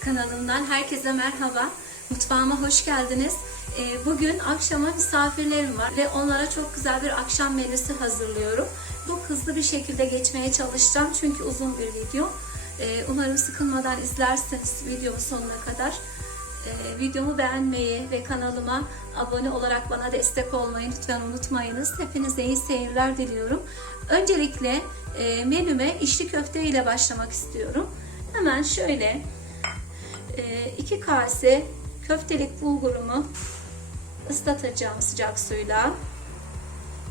Kanalımdan herkese merhaba. Mutfağıma hoş geldiniz. Ee, Bugün akşama misafirlerim var ve onlara çok güzel bir akşam menüsü hazırlıyorum. Bu hızlı bir şekilde geçmeye çalışacağım çünkü uzun bir video. Ee, Umarım sıkılmadan izlersiniz videomun sonuna kadar. Ee, Videomu beğenmeyi ve kanalıma abone olarak bana destek olmayı lütfen unutmayınız. Hepinize iyi seyirler diliyorum. Öncelikle e, menüme içli köfte ile başlamak istiyorum. Hemen şöyle 2 kase köftelik bulgurumu ıslatacağım sıcak suyla.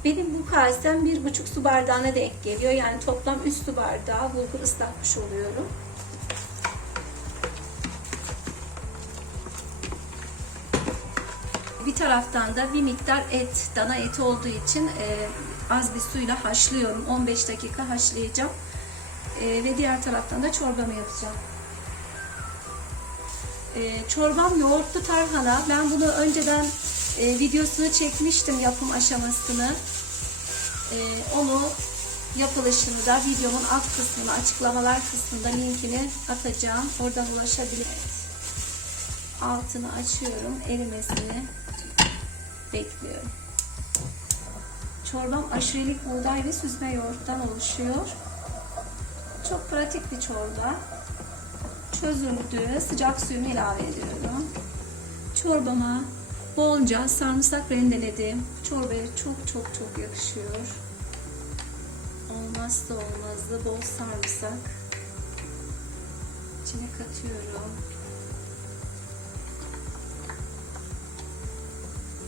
Benim bu kasem bir buçuk su bardağına denk geliyor. Yani toplam 3 su bardağı bulgur ıslatmış oluyorum. Bir taraftan da bir miktar et, dana eti olduğu için e, az bir suyla haşlıyorum. 15 dakika haşlayacağım. E, ve diğer taraftan da çorbamı yapacağım. E, çorbam yoğurtlu tarhana. Ben bunu önceden e, videosunu çekmiştim yapım aşamasını. E, onu yapılışını da videomun alt kısmına, açıklamalar kısmında linkini atacağım. Oradan ulaşabilirsiniz. Altını açıyorum. Erimesini bekliyorum. Çorbam aşurelik buğday ve süzme yoğurttan oluşuyor. Çok pratik bir çorba çözüldü. Sıcak suyunu ilave ediyorum. Çorbama bolca sarımsak rendeledim. Çorbaya çok çok çok yakışıyor. Olmazsa olmazı bol sarımsak. İçine katıyorum.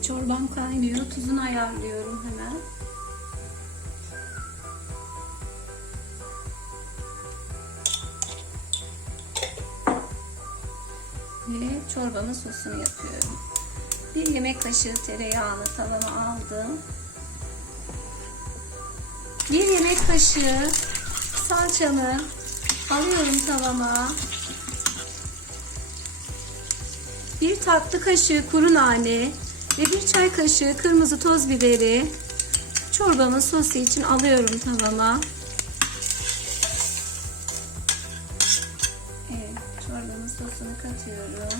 Çorbam kaynıyor. Tuzunu ayarlıyorum hemen. Ve çorbamın sosunu yapıyorum. Bir yemek kaşığı tereyağını tavama aldım. Bir yemek kaşığı salçamı alıyorum tavama. Bir tatlı kaşığı kuru nane ve bir çay kaşığı kırmızı toz biberi çorbamın sosu için alıyorum tavama. Katıyorum.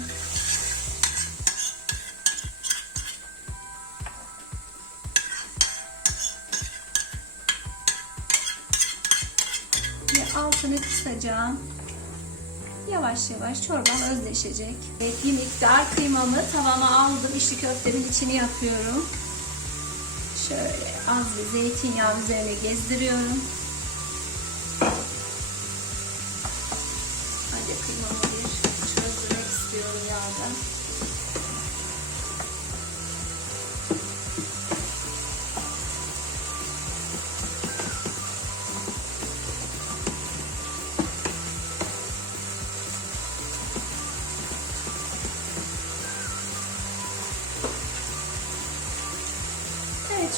Ve altını kısacağım. Yavaş yavaş çorbam özleşecek. Evet, bir miktar kıymamı tavama aldım. İçli köftemin içini yapıyorum. Şöyle az bir zeytinyağı üzerine gezdiriyorum.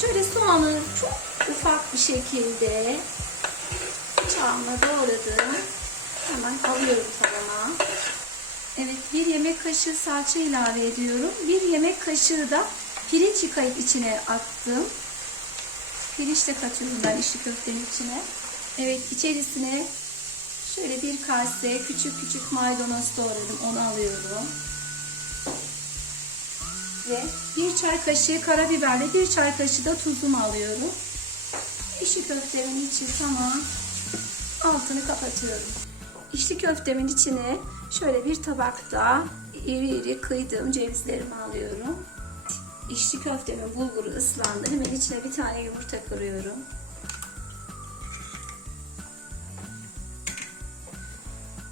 Şöyle soğanı çok ufak bir şekilde bıçağımla doğradım. Hemen alıyorum tavama. Evet bir yemek kaşığı salça ilave ediyorum. Bir yemek kaşığı da pirinç yıkayıp içine attım. Pirinç de katıyorum ben içli köftenin içine. Evet içerisine şöyle bir kase küçük küçük maydanoz doğradım. Onu alıyorum. Ve bir çay kaşığı karabiberle bir çay kaşığı da tuzumu alıyorum. İçli köftemin içi tamam. Altını kapatıyorum. İçli köftemin içine şöyle bir tabakta iri iri kıydığım cevizlerimi alıyorum. İçli köftemin bulguru ıslandı. Hemen içine bir tane yumurta kırıyorum.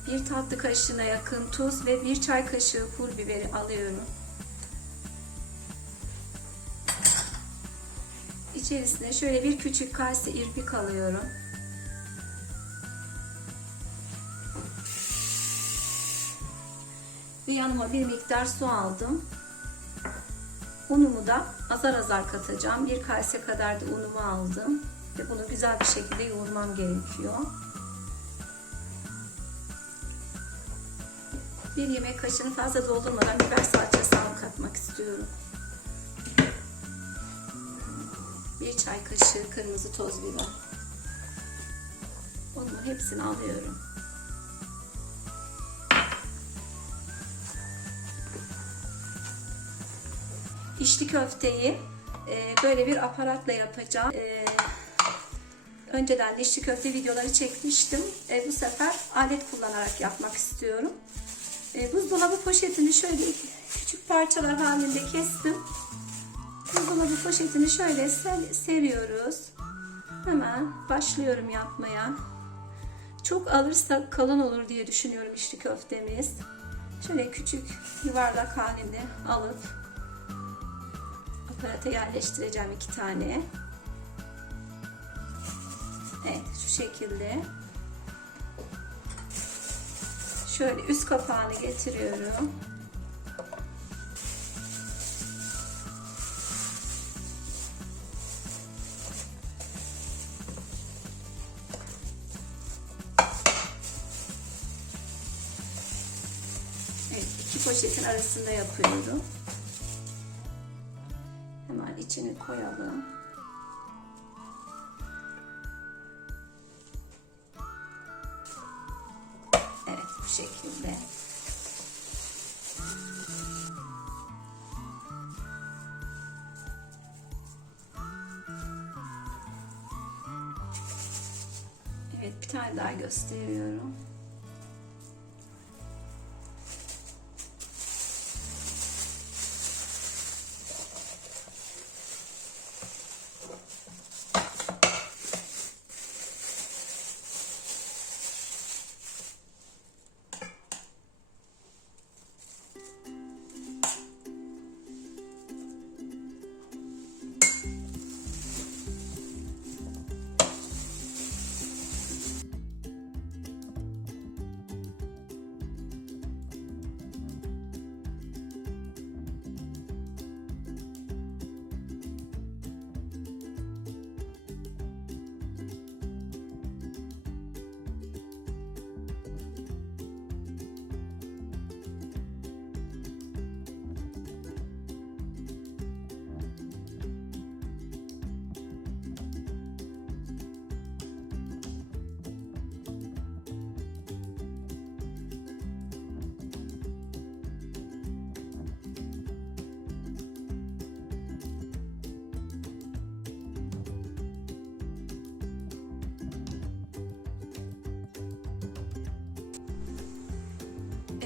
Bir tatlı kaşığına yakın tuz ve bir çay kaşığı pul biberi alıyorum. İçerisine şöyle bir küçük kase irpik alıyorum. Ve yanıma bir miktar su aldım. Unumu da azar azar katacağım. Bir kase kadar da unumu aldım. Ve bunu güzel bir şekilde yoğurmam gerekiyor. Bir yemek kaşığını fazla doldurmadan biber salçası katmak istiyorum. bir çay kaşığı kırmızı toz biber. Bunun hepsini alıyorum. İçli köfteyi e, böyle bir aparatla yapacağım. E, önceden de köfte videoları çekmiştim. E, bu sefer alet kullanarak yapmak istiyorum. Buzdolabı poşetini şöyle küçük parçalar halinde kestim. Buzdolabı poşetini şöyle ser- seriyoruz. Hemen başlıyorum yapmaya. Çok alırsa kalın olur diye düşünüyorum içli köftemiz. Şöyle küçük yuvarlak halinde alıp aparata yerleştireceğim iki tane. Evet şu şekilde. Şöyle üst kapağını getiriyorum. Poşetin arasında yapıyorum. Hemen içini koyalım. Evet, bu şekilde. Evet, bir tane daha gösteriyorum.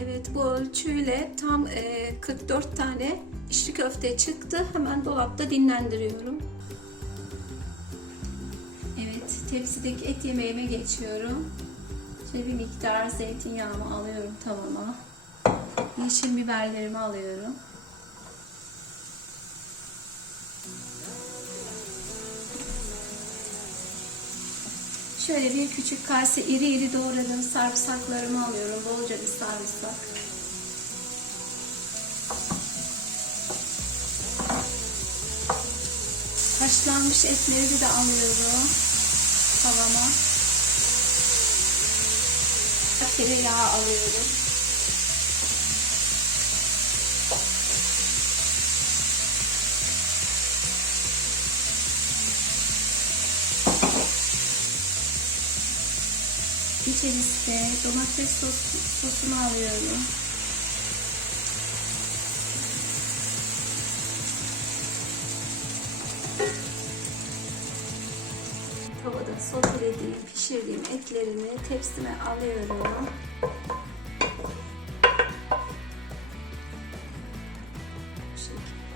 Evet bu ölçüyle tam e, 44 tane içli köfte çıktı. Hemen dolapta dinlendiriyorum. Evet tepsideki et yemeğime geçiyorum. Şöyle bir miktar zeytinyağımı alıyorum tavama. Yeşil biberlerimi alıyorum. Şöyle bir küçük kase iri iri doğradığım sarımsaklarımı alıyorum. Bolca bir sarımsak. Haşlanmış etleri de alıyorum tavama. Tereyağı alıyorum. İçerisinde domates sos, sosunu alıyorum. Tavada sotelediğim, pişirdiğim etlerimi tepsime alıyorum.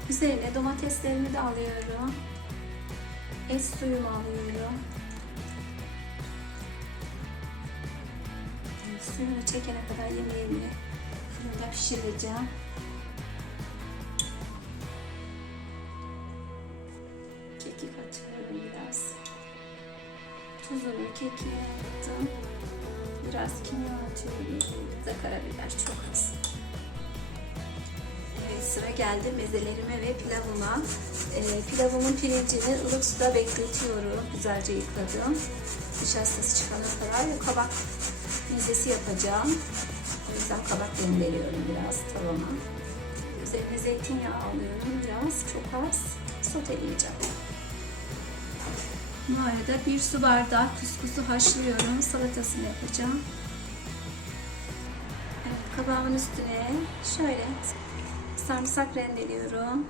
Üzerine domateslerimi de alıyorum. Et suyumu alıyorum. Suyunu çekene kadar yemeğimi fırında pişireceğim. Kekik atıyorum biraz. Tuzunu, kekiğini attım. Biraz kimyon atıyorum. Da karabiber çok az. Evet sıra geldi mezelerime ve pilavıma. Ee, pilavımın pirincini ılık suda bekletiyorum. Güzelce yıkadım. Nişastası çıkana kadar kabak mezesi yapacağım. O yüzden kabak rendeliyorum biraz tavama. Üzerine zeytinyağı alıyorum biraz, çok az. Soteleyeceğim. Bu arada bir su bardağı kuskusu haşlıyorum. Salatasını yapacağım. Evet, kabağımın üstüne şöyle sarımsak rendeliyorum.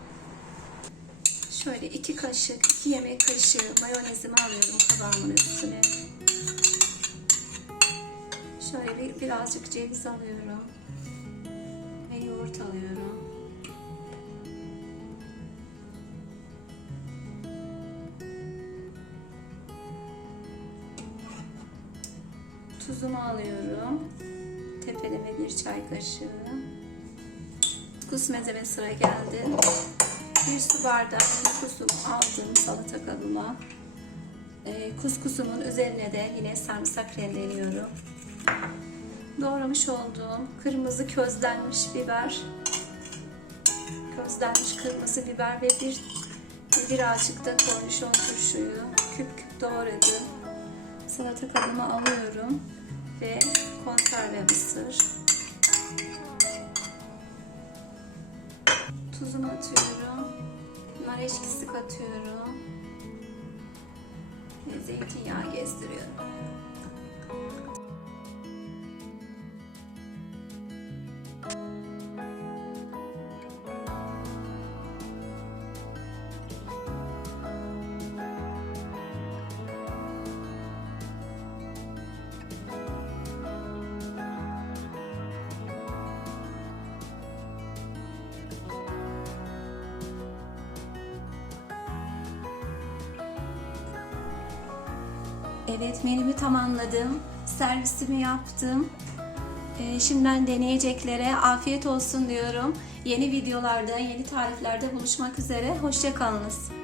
Şöyle iki kaşık, iki yemek kaşığı mayonezimi alıyorum tabağımın üstüne. Şöyle bir, birazcık ceviz alıyorum. Ve yoğurt alıyorum. Tuzumu alıyorum. Tepeleme bir çay kaşığı. Kusmezeme sıra geldi. Bir su bardağı kuskusumu aldım salata kabıma. Ee, kuskusumun üzerine de yine sarımsak rendeliyorum. Doğramış olduğum kırmızı közlenmiş biber, közlenmiş kırmızı biber ve bir birazcık da kornişon turşuyu küp küp doğradım. Salata kabıma alıyorum ve konserve mısır. Tuzumu atıyorum. Nar eşkisi katıyorum. Ve zeytinyağı gezdiriyorum. Evet menümü tamamladım. Servisimi yaptım. Ee, şimdiden deneyeceklere afiyet olsun diyorum. Yeni videolarda, yeni tariflerde buluşmak üzere. Hoşçakalınız.